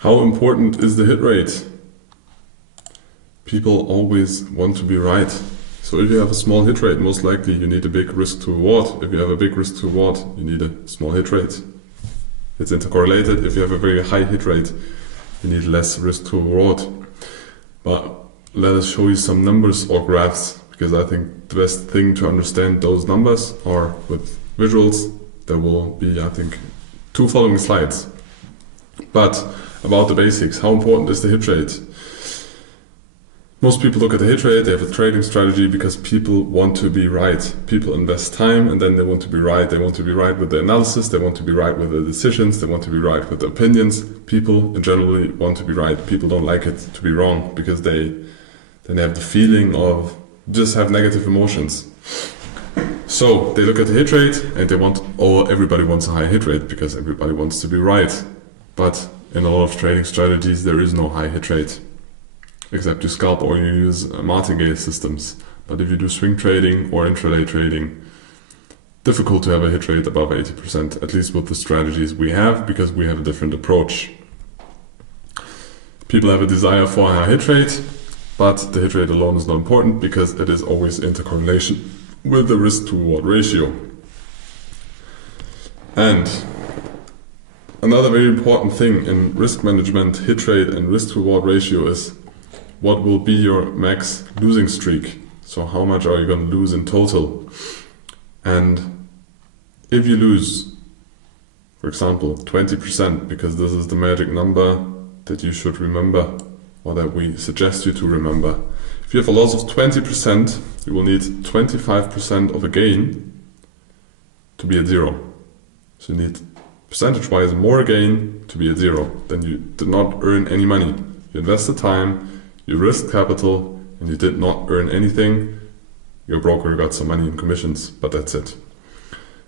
How important is the hit rate? People always want to be right. So if you have a small hit rate, most likely you need a big risk to reward. If you have a big risk to reward, you need a small hit rate. It's intercorrelated. If you have a very high hit rate, you need less risk to reward. But let us show you some numbers or graphs, because I think the best thing to understand those numbers are with visuals. There will be, I think, 2 following slides. But about the basics, how important is the hit rate? Most people look at the hit rate, they have a trading strategy because people want to be right. People invest time and then they want to be right. They want to be right with the analysis, they want to be right with the decisions, they want to be right with the opinions. People in generally want to be right. People don't like it to be wrong because then they have the feeling of just have negative emotions. So they look at the hit rate and everybody wants a high hit rate because everybody wants to be right. But in a lot of trading strategies there is no high hit rate. Except you scalp or you use martingale systems. But if you do swing trading or intraday trading, difficult to have a hit rate above 80%, at least with the strategies we have, because we have a different approach. People have a desire for a high hit rate, but the hit rate alone is not important because it is always intercorrelation with the risk to reward ratio. And another very important thing in risk management, hit rate and risk to reward ratio is what will be your max losing streak. So how much are you going to lose in total? And if you lose, for example, 20%, because this is the magic number that you should remember, or that we suggest you to remember. If you have a loss of 20%, you will need 25% of a gain to be at 0. So you need percentage-wise more gain to be at 0. Then you did not earn any money. You invested time, you risked capital, and you did not earn anything. Your broker got some money in commissions, but that's it.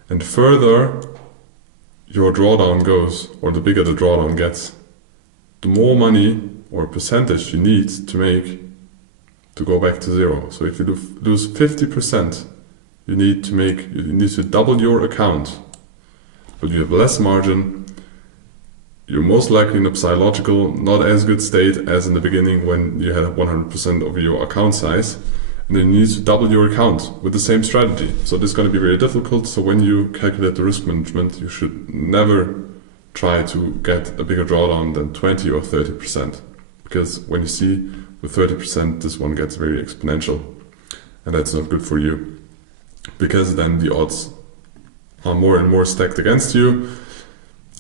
And further your drawdown goes, or the bigger the drawdown gets, the more money or percentage you need to make to go back to 0. So if you lose 50%, you need to double your account, but you have less margin. You're most likely in a psychological, not as good state as in the beginning when you had 100% of your account size. And then you need to double your account with the same strategy. So this is going to be very difficult. So when you calculate the risk management, you should never try to get a bigger drawdown than 20 or 30%. Because when you see with 30%, this one gets very exponential. And that's not good for you. Because then the odds are more and more stacked against you.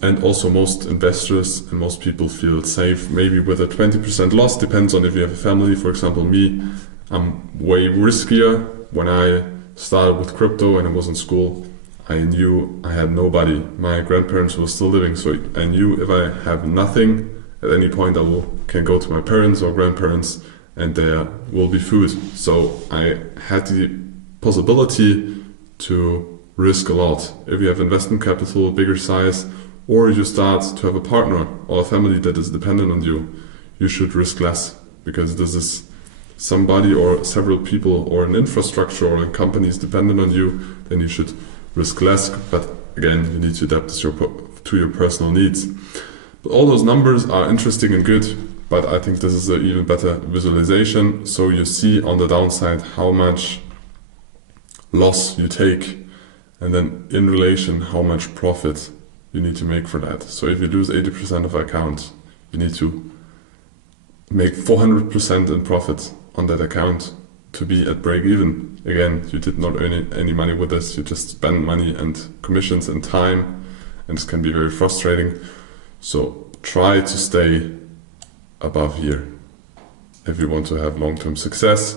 And also most investors and most people feel safe maybe with a 20% loss. Depends on if you have a family. For example, me, I'm way riskier. When I started with crypto and I was in school, I knew I had nobody. My grandparents were still living, so I knew if I have nothing, at any point I can go to my parents or grandparents and there will be food. So I had the possibility to risk a lot. If you have investment capital, bigger size, or you start to have a partner or a family that is dependent on you, you should risk less, because this is somebody or several people or an infrastructure or a company is dependent on you, then you should risk less. But again, you need to adapt to your personal needs. But all those numbers are interesting and good, but I think this is an even better visualization. So you see on the downside how much loss you take, and then in relation how much profit you need to make for that. So if you lose 80% of account, you need to make 400% in profit on that account to be at break even. Again, you did not earn any money with this, you just spend money and commissions and time, and this can be very frustrating. So try to stay above here if you want to have long-term success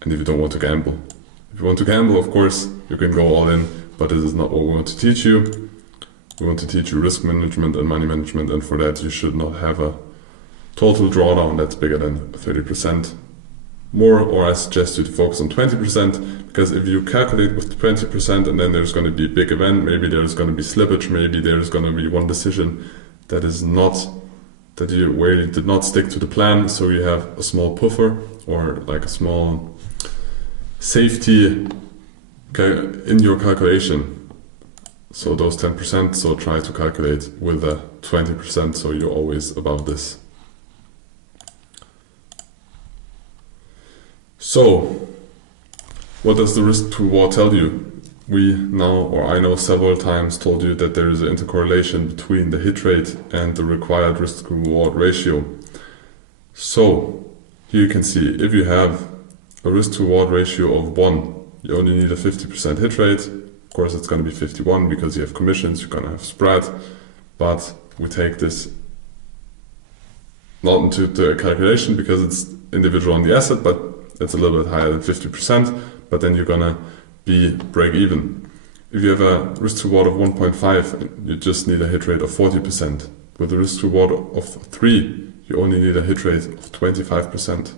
and if you don't want to gamble. If you want to gamble, of course, you can go all in, but this is not what we want to teach you. We want to teach you risk management and money management, and for that you should not have a total drawdown that's bigger than 30%. More, or I suggest you to focus on 20%, because if you calculate with 20% and then there's going to be a big event, maybe there's going to be slippage, maybe there's going to be one decision that is not, where you did not stick to the plan, so you have a small puffer or like a small safety in your calculation. So those 10%, so try to calculate with a 20%, so you're always above this. So, what does the risk to reward tell you? We now, or I know several times, told you that there is an intercorrelation between the hit rate and the required risk to reward ratio. So, here you can see, if you have a risk to reward ratio of 1, you only need a 50% hit rate. Of course, it's going to be 51 because you have commissions, you're going to have spread, but we take this not into the calculation because it's individual on the asset, but it's a little bit higher than 50%, but then you're going to be break even. If you have a risk to reward of 1.5, you just need a hit rate of 40%. With a risk to reward of 3, you only need a hit rate of 25%.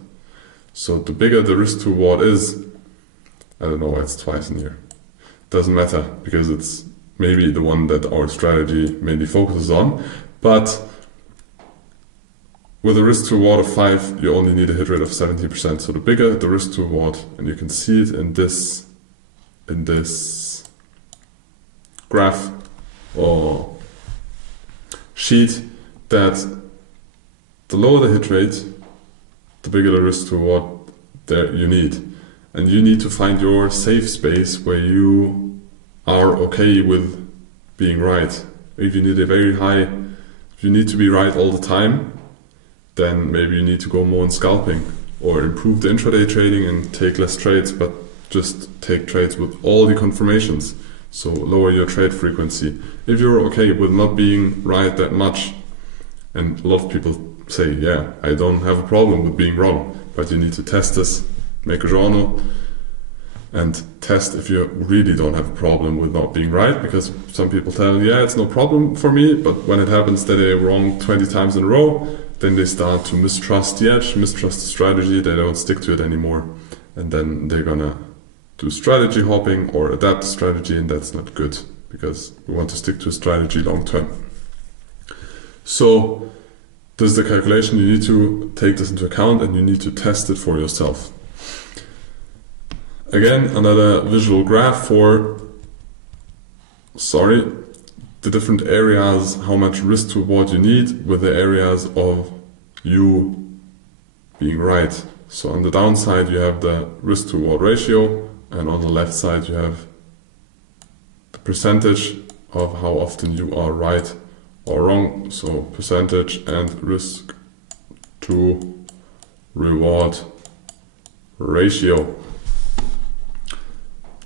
So the bigger the risk to reward is, I don't know why it's twice in here. Doesn't matter, because it's maybe the one that our strategy mainly focuses on. But with a risk to reward of 5, you only need a hit rate of 70%. So the bigger the risk to reward, and you can see it in this graph or sheet, that the lower the hit rate, the bigger the risk to reward that you need. And you need to find your safe space where you are okay with being right. If you need a very high, if you need to be right all the time, then maybe you need to go more on scalping or improve the intraday trading and take less trades, but just take trades with all the confirmations. So lower your trade frequency. If you're okay with not being right that much, and a lot of people say, yeah, I don't have a problem with being wrong, but you need to test this, make a journal, and test if you really don't have a problem with not being right, because some people tell, yeah, it's no problem for me, but when it happens that they're wrong 20 times in a row, then they start to mistrust the edge, mistrust the strategy, they don't stick to it anymore, and then they're gonna do strategy hopping or adapt the strategy, and that's not good, because we want to stick to a strategy long term. So this is the calculation. You need to take this into account and you need to test it for yourself. Again, another visual graph for, the different areas, how much risk to reward you need with the areas of you being right. So on the downside you have the risk to reward ratio, and on the left side you have the percentage of how often you are right or wrong. So percentage and risk to reward ratio.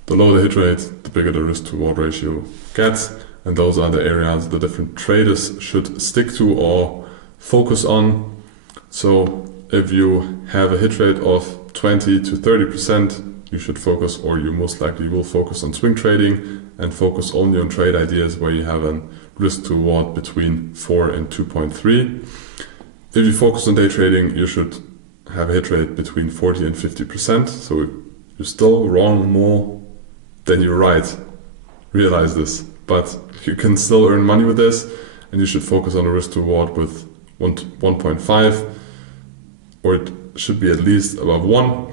The lower the hit rate, the bigger the risk to reward ratio gets, and those are the areas the different traders should stick to or focus on. So if you have a hit rate of 20 to 30%, you should focus, or you most likely will focus, on swing trading and focus only on trade ideas where you have a risk to reward between 4 and 2.3. If you focus on day trading, you should have a hit rate between 40 and 50%. So you're still wrong more than you're right. Realize this. But you can still earn money with this, and you should focus on a risk to reward with 1.5, or it should be at least above 1.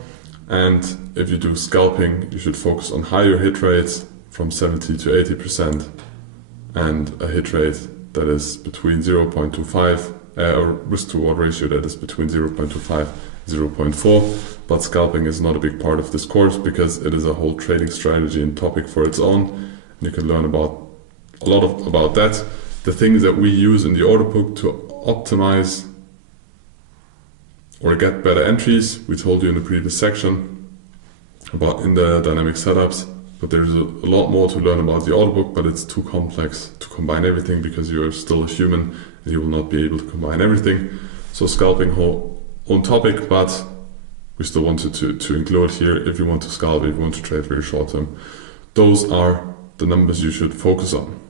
And if you do scalping, you should focus on higher hit rates from 70 to 80%, and a hit rate that is between 0.25, a risk to reward ratio that is between 0.25 0.4. But scalping is not a big part of this course because it is a whole trading strategy and topic for its own. You can learn about about that. The things that we use in the order book to optimize or get better entries, we told you in the previous section about in the dynamic setups, but there's a lot more to learn about the order book, but it's too complex to combine everything because you're still a human and you will not be able to combine everything. So scalping whole own topic, but we still wanted to include here if you want to scalp, if you want to trade very short term. Those are the numbers you should focus on.